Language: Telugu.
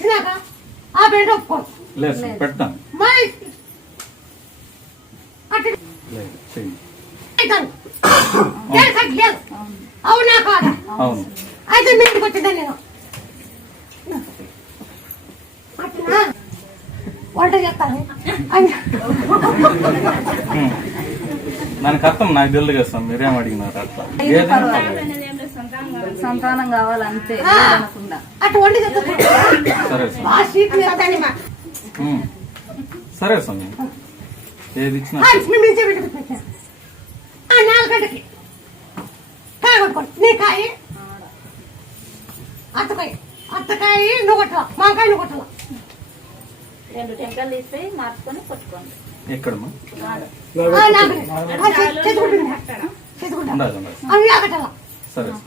ఇచ్చినాక ఆ బిడ్డ ఒప్పుకోను. లేదు పెడతాను. మరి అట్లా లేదు చెయ్యి. లేదు అవునా కాదా? అవును. అయితే మీ ఇంటికి వచ్చిందా నేను అట్లా వంట చేస్తాను. దానికి అర్థం నాకు తెలియదు కదా సార్, మీరేం అడిగినారు అట్లా. సంతానం కావాలంతే అనకుండా అట్లా వంట సరే సార్. సరే సార్, ఏది ఇచ్చినా 4 గంటలకి కాయ కొట్టుకోండి. నీ కాయ అత్తకాయ నువ్వు కొట్టాల, మాకాయ నువ్వు కొట్టాల. 2 టెంకాయలు తీసిపోయి మార్చుకొని కొట్టుకోండి. ఎక్కడమ్మా? చేసుకుంటుంది ఉండాలి. అవి ఆగటాల. సరే సార్.